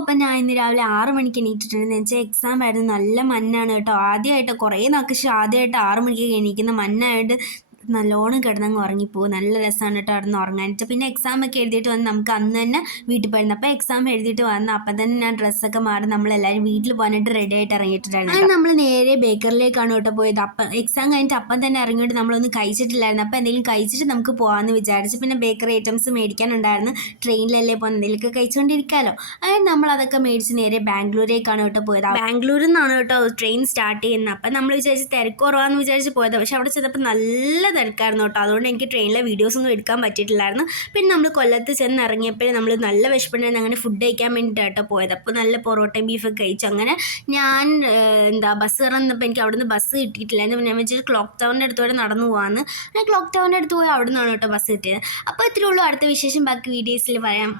അപ്പം ഞാൻ ഇന്ന് രാവിലെ 6 മണിക്ക് എണീറ്റിട്ടുണ്ടെന്ന് വെച്ചാൽ എക്സാം ആയിരുന്നു. നല്ല മഞ്ഞാണ് കേട്ടോ. ആദ്യമായിട്ട് കുറേ നാൾക്ക് ശേഷം ആദ്യമായിട്ട് 6 മണിക്ക് എണീക്കുന്ന മഞ്ഞായിട്ട് നല്ലോണം കിടന്നങ്ങ് ഉറങ്ങിപ്പോകും. നല്ല രസമാണ് കേട്ടോ കിടന്ന് ഉറങ്ങാനിട്ട്. പിന്നെ എക്സാം ഒക്കെ എഴുതിയിട്ട് വന്ന് നമുക്ക് അന്ന് തന്നെ വീട്ടിൽ പോയിരുന്നു. അപ്പോൾ എക്സാം എഴുതിയിട്ട് വന്ന് അപ്പം തന്നെ ഞാൻ ഡ്രസ്സൊക്കെ മാറി നമ്മളെല്ലാവരും വീട്ടിൽ പോകാനായിട്ട് റെഡി ആയിട്ട് ഇറങ്ങിയിട്ടുണ്ടായിരുന്നു. അങ്ങനെ നമ്മൾ നേരെ ബേക്കറിലേക്കാണ് കേട്ടോ പോയത്. അപ്പം എക്സാം കഴിഞ്ഞിട്ട് അപ്പം തന്നെ ഇറങ്ങിയിട്ട് നമ്മളൊന്നും കഴിച്ചിട്ടില്ലായിരുന്നു. അപ്പോൾ എന്തെങ്കിലും കഴിച്ചിട്ട് നമുക്ക് പോകാമെന്ന് വിചാരിച്ചു. പിന്നെ ബേക്കറി ഐറ്റംസ് മേടിക്കാനുണ്ടായിരുന്നു. ട്രെയിനിലല്ലേ പോകുന്നത്, എന്തെങ്കിലുമൊക്കെ കഴിച്ചുകൊണ്ടിരിക്കാമല്ലോ. അങ്ങനെ നമ്മൾ അതൊക്കെ മേടിച്ച് നേരെ ബാംഗ്ലൂരേക്കാണ് കേട്ടോ പോയത്. ബാംഗ്ലൂരിൽ നിന്നാണ് കേട്ടോ ട്രെയിൻ സ്റ്റാർട്ട് ചെയ്യുന്നത്. അപ്പം നമ്മൾ വിചാരിച്ച് തിരക്ക് കുറവാന്ന് വിചാരിച്ച് പോയത്. പക്ഷെ അവിടെ ചെന്നപ്പോൾ നല്ല തിരക്കായിരുന്നു കേട്ടോ. അതുകൊണ്ട് എനിക്ക് ട്രെയിനിലെ വീഡിയോസൊന്നും എടുക്കാൻ പറ്റിയിട്ടില്ലായിരുന്നു. പിന്നെ നമ്മൾ കൊല്ലത്ത് ചെന്ന് ഇറങ്ങിയപ്പോഴേ നമ്മൾ നല്ല വിശപ്പുണ്ടായിരുന്നു. അങ്ങനെ ഫുഡ് കഴിക്കാൻ വേണ്ടിയിട്ടാട്ടോ പോയത്. അപ്പോൾ നല്ല പൊറോട്ടയും ബീഫൊക്കെ കഴിച്ചു. അങ്ങനെ ഞാൻ ബസ് കയറുന്നപ്പോൾ എനിക്ക് അവിടുന്ന് ബസ് കിട്ടിയിട്ടില്ലായിരുന്നു. പിന്നെ ഞാൻ വെച്ചിട്ട് ക്ലോക്ക് ടവറിൻ്റെ അടുത്തോടെ നടന്നു പോകാമെന്ന്. അങ്ങനെ ക്ലോക്ക് ടവറിൻ്റെ അടുത്ത് പോയി അവിടെ നിന്നാണ് കേട്ടോ ബസ് കിട്ടിയത്. അപ്പോൾ ഇത്രയേ ഉള്ളൂ. അടുത്ത വിശേഷം ബാക്കി വീഡിയോസിൽ പറയാം.